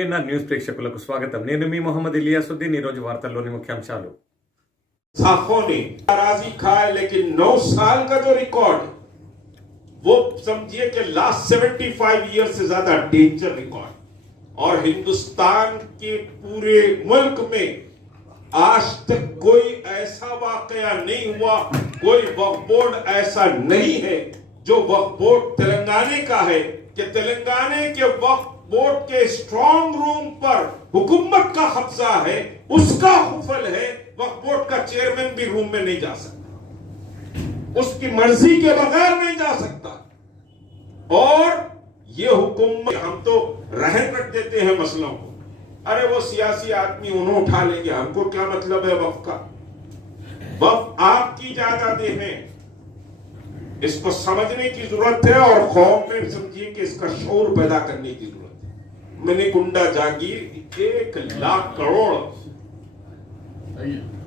KNR news ప్రేక్షకులకు స్వాగతం. నేను మీ మొహమ్మద్ ఇలియాసుద్దీన్. ఈ రోజు వార్తల్లోని ముఖ్యాంశాలు. साखों ने नाराजी खाए, लेकिन 9 साल का जो रिकॉर्ड वो समझिए कि लास्ट 75 ईयर से ज्यादा डेंजर रिकॉर्ड, और हिंदुस्तान के पूरे मुल्क में आज तक कोई ऐसा वाकया नहीं हुआ, कोई वक्फ बोर्ड ऐसा नहीं है जो वक्फ बोर्ड तेलंगाना का है कि तेलंगाना के वक्फ बोर्ड के स्ट्रॉन्ग रूम पर हुकूमत का कब्जा है, उसका खुफल है। वक्फ बोर्ड का चेयरमैन भी रूम में नहीं जा सकता, उसकी मर्जी के बगैर नहीं जा सकता। और ये हुकूमत, हम तो रहन रख देते हैं मसलों को, अरे वो सियासी आदमी उन्हें उठा लेंगे, हमको क्या मतलब है वक्फ का। वक्फ आपकी जायदादें हैं, इसको समझने की जरूरत है और कौम में समझिए कि इसका शौर पैदा करने की जरूरत है। मनीकुंडा जागीर 1 lakh crore,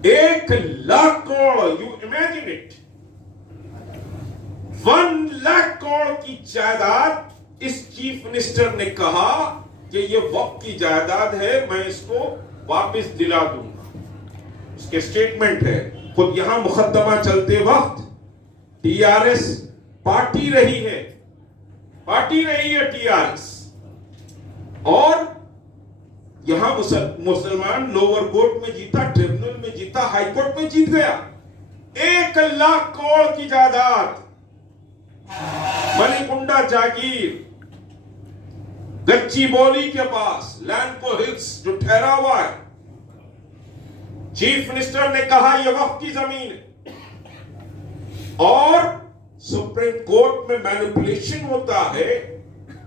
1 lakh crore, you imagine it, 1 lakh crore की जायदाद। इस चीफ मिनिस्टर ने कहा कि ये वक्त की जायदाद है, मैं इसको वापस दिला दूंगा। उसके स्टेटमेंट है। खुद यहां मुकदमा चलते वक्त टीआरएस पार्टी रही है टीआरएस, और यहां मुसलमान लोअर कोर्ट में जीता, ट्रिब्यूनल में जीता, हाई कोर्ट में जीत गया। 1 लाख करोड़ की जायदाद, मनीकुंडा जागीर गच्चीबौली के पास, लैंडपो हिल्स जो ठहरा हुआ है। चीफ मिनिस्टर ने कहा यह वक्फ की जमीन है, और सुप्रीम कोर्ट में मैनिपुलेशन होता है।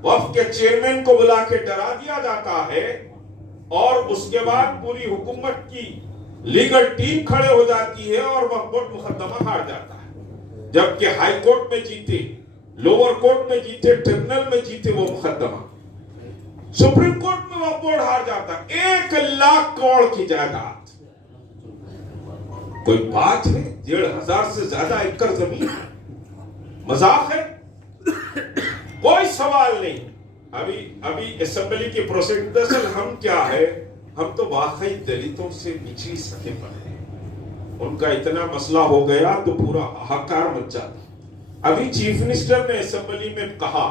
वक्फ के चेयरमैन को बुला के डरा दिया जाता है, और उसके बाद पूरी हुकूमत की लीगल टीम खड़े हो जाती है और वक्फ बोर्ड मुकदमा हार जाता है। जबकि हाई कोर्ट में जीते, लोअर कोर्ट में जीते, ट्रिब्यूनल में जीते वो मुकदमा, सुप्रीम कोर्ट में वक्फ बोर्ड हार जाता है। 1 लाख करोड़ की जायदाद, कोई बात है? 1,500 से ज्यादा एकड़ जमीन, मजाक है? कोई सवाल नहीं। अभी असेंबली के प्रोसेस, दरअसल हम क्या है, हम तो वाकई दलितों से निचली सतह पर हैं। उनका इतना मसला हो गया तो पूरा हाहाकार मच जाता। अभी चीफ मिनिस्टर ने असेंबली में कहा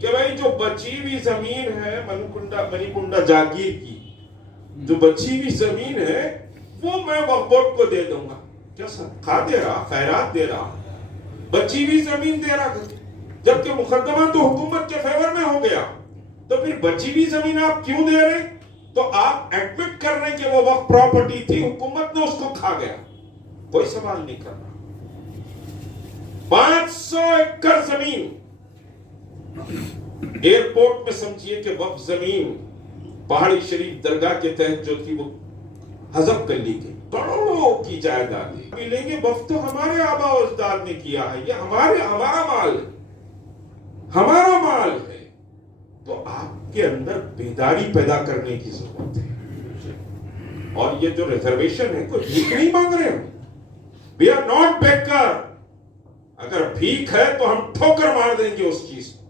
कि भाई जो बची हुई जमीन है मनीकुंडा जागीर की, जो बची हुई जमीन है वो मैं वक्फ बोर्ड को दे दूंगा। क्या सदका दे रहा, खैरात दे रहा, बची हुई जमीन दे रहा, जबकि मुकदमा तो हुकूमत के फेवर में हो गया। तो फिर बची हुई जमीन आप क्यों दे रहे? तो आप एडमिट कर रहे कि वो वक्त प्रॉपर्टी थी, हुकूमत ने उसको खा गया। कोई सवाल नहीं कर रहा। 500 एकड़ जमीन एयरपोर्ट में समझिए कि वक्फ जमीन पहाड़ी शरीफ दरगाह के तहत जो थी वो हजब कर ली गई। करोड़ों की जायदाद मिलेंगे। वक्फ तो हमारे आबा और अजदाद ने किया है, ये हमारा माल है, हमारा माल है। तो आपके अंदर बेदारी पैदा करने की जरूरत है। और ये जो रिजर्वेशन है, कोई भीख नहीं मांग रहे हैं। We are not beggar. अगर भीख है तो हम ठोकर मार देंगे उस चीज को।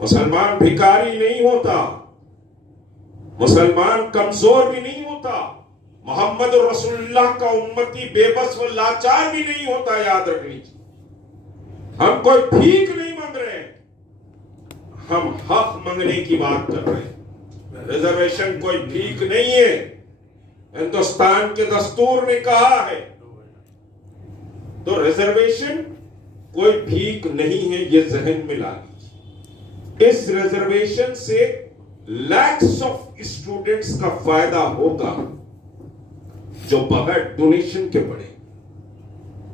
मुसलमान भिखारी नहीं होता, मुसलमान कमजोर भी नहीं होता, मोहम्मद रसूलुल्लाह का उम्मती बेबस व लाचार भी नहीं होता। याद रख लीजिए, हम कोई भीख नहीं मांग रहे हैं, हम हक मांगने की बात कर रहे हैं। रिजर्वेशन कोई भीख नहीं है, हिंदुस्तान के दस्तूर ने कहा है। तो रिजर्वेशन कोई भीख नहीं है, ये जहन में ला लीजिए। इस रिजर्वेशन से लैक्स ऑफ स्टूडेंट्स का फायदा होगा जो बगैर डोनेशन के पढ़े,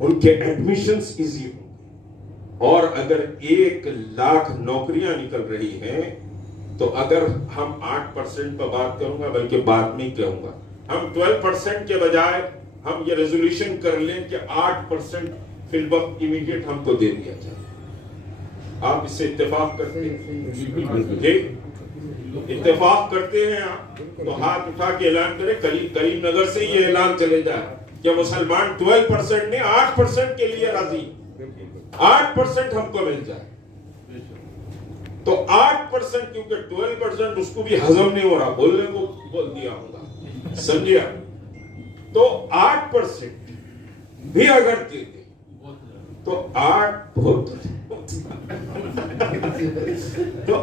उनके एडमिशंस इजी होंगे। और अगर 1 लाख नौकरियां निकल रही हैं, तो अगर हम 8% पर बात करूंगा, बल्कि बाद में कहूंगा, हम 12% के बजाय हम ये रेजोल्यूशन कर लें कि 8% फिल वक्त इमीडिएट हमको दे दिया जाए। आप इससे इत्तेफाक करते हैं? इत्तेफाक करते हैं आप तो हाथ उठा के ऐलान करें। करीमनगर से ये ऐलान चले जाए कि मुसलमान 12% ने 8% के लिए राजी, 8% हमको मिल जाए। तो 8% क्योंकि 12% उसको भी हजम नहीं हो रहा, बोलने को बोल दिया होगा, समझिए। तो 8% भी अगर देते तो 8 बहुत तो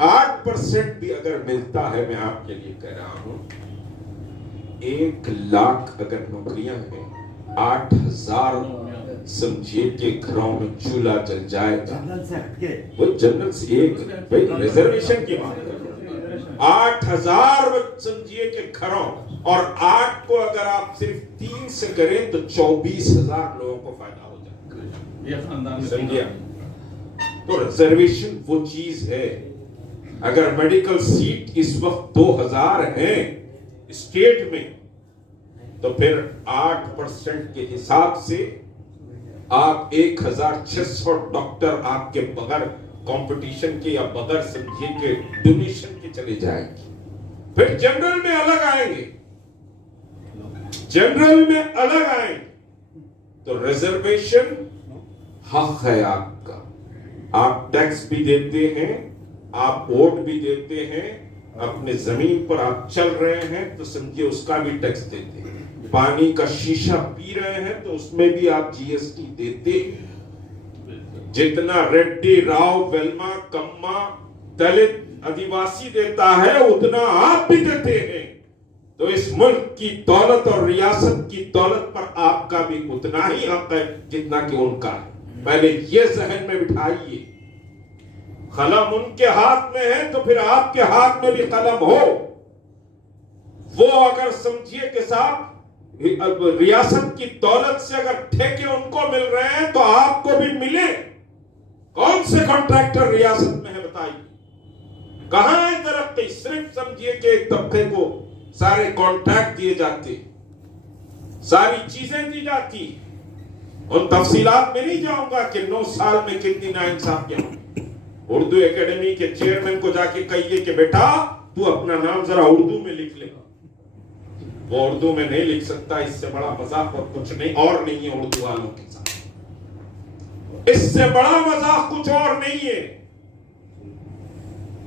8% भी अगर मिलता है, मैं आपके लिए कह रहा हूं, 1 लाख अगर नौकरियां हैं, 8,000 समझिए कि घरों में चूल्हा जल जाएगा। वो जनरल से एक भाई रिजर्वेशन की बात कर रहे हैं, 8,000 समझिए कि घरों, और 8 को अगर आप सिर्फ 3 से करें तो 24,000 लोगों को फायदा हो जाएगा, समझिए। तो रिजर्वेशन वो चीज है। अगर मेडिकल सीट इस वक्त 2,000 है स्टेट में, तो फिर 8% के हिसाब से आप 1,600 डॉक्टर आपके बगैर कंपटीशन के या बगैर समझिए के डोनेशन के चले जाएंगे। फिर जनरल में अलग आएंगे, जनरल में अलग आएंगे। तो रिजर्वेशन हक है आपका, आप टैक्स भी देते हैं, आप वोट भी देते हैं, अपने जमीन पर आप चल रहे हैं तो समझिए उसका भी टैक्स देते हैं, पानी का शीशा पी रहे हैं तो उसमें भी आप जीएसटी देते हैं। जितना रेड्डी, राव, वेल्मा, कम्मा, दलित, आदिवासी देता है उतना आप भी देते हैं। तो इस मुल्क की दौलत और रियासत की दौलत पर आपका भी उतना ही हक है जितना कि उनका है। पहले ये जहन में बिठाइए, कलम उनके हाथ में है तो फिर आपके हाथ में भी कलम हो। वो अगर समझिए के साथ रियासत की दौलत से अगर ठेके उनको मिल रहे हैं तो आपको भी मिले। कौन से कॉन्ट्रैक्टर रियासत में है बताइए, कहां है तरक्की? सिर्फ समझिए कि एक तबके को सारे कॉन्ट्रैक्ट दिए जाते, सारी चीजें दी जाती। उन तफसीलात में नहीं जाऊंगा कि 9 साल में कितनी नाइंसाफी होंगी। उर्दू एकेडमी के चेयरमैन को जाके कहिए कि बेटा तू अपना नाम जरा उर्दू में लिख ले। वो उर्दू में नहीं लिख सकता, इससे बड़ा मजाक और कुछ नहीं और नहीं है उर्दू वालों के साथ। इससे बड़ा मजाक कुछ और नहीं है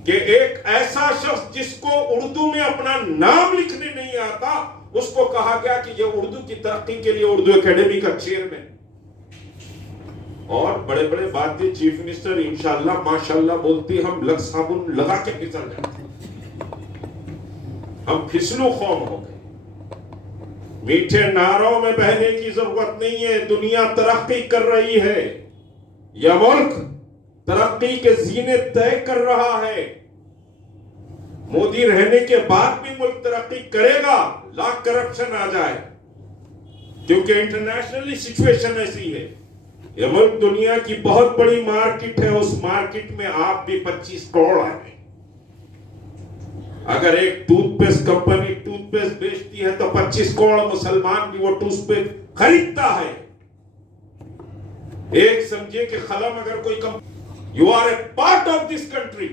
कि एक ऐसा शख्स जिसको उर्दू में अपना नाम लिखने नहीं आता, उसको कहा गया कि ये उर्दू की तरक्की के लिए उर्दू एकेडमी का चेयरमैन। और बड़े बड़े बातें चीफ मिनिस्टर इंशाअल्लाह माशाअल्लाह बोलते, हम लग साबुन लगा के फिसल जाते, हम फिसलू खौम हो गए। मीठे नारों में बहने की जरूरत नहीं है, दुनिया तरक्की कर रही है, यह मुल्क तरक्की के जीने तय कर रहा है। मोदी रहने के बाद भी मुल्क तरक्की करेगा, लाख करप्शन आ जाए, क्योंकि इंटरनेशनली सिचुएशन ऐसी है। यह मुल्क दुनिया की बहुत बड़ी मार्केट है, उस मार्केट में आप भी 25 करोड़ आए। अगर एक टूथपेस्ट कंपनी टूथपेस्ट बेचती है तो 25 करोड़ मुसलमान भी वो टूथपेस्ट खरीदता है। एक समझिए कि खलम अगर कोई you are a part of this country,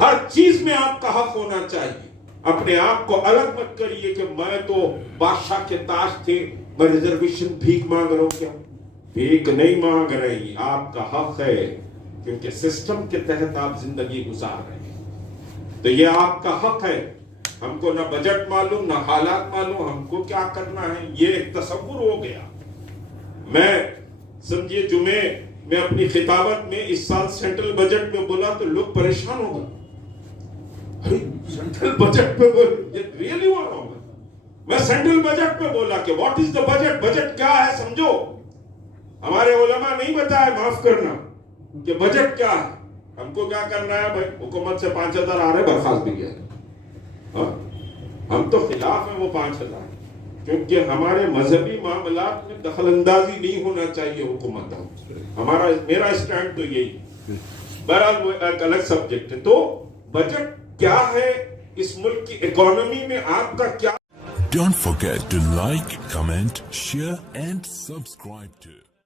हर चीज में आपका हक होना चाहिए। अपने आप को अलग मत करिए कि मैं तो बादशाह के ताज थे, मैं रिजर्वेशन भीख मांग रहा हूं। क्या भीख नहीं मांग रही, आपका हक है, क्योंकि सिस्टम के तहत आप जिंदगी गुजार रहे हैं। तो ये आपका हक है। हमको ना बजट मालूम ना हालात मालूम, हमको क्या करना है ये एक तसव्वुर हो गया। मैं समझिए जुमे में अपनी खिताबत में इस साल सेंट्रल बजट में बोला तो लोग परेशान हो गए, सेंट्रल बजट पे बोल, ये रियली हुआ होगा। मैं सेंट्रल बजट पे बोला कि what is the budget, budget क्या है समझो। हमारे उलमा नहीं बताया, माफ करना, कि बजट क्या है। हमको क्या करना है भाई, हुकूमत से 5,000 आ रहे, बर्खास्त भी गया। हम तो खिलाफ है वो 5,000, क्योंकि हमारे मजहबी मामलात में दखल अंदाजी नहीं होना चाहिए हुकूमत। हमारा मेरा स्टैंड तो यही। बहरहाल वो एक अलग सब्जेक्ट है। तो बजट क्या है, इस मुल्क की इकोनॉमी में आपका क्या। Don't forget to like, comment, share and subscribe to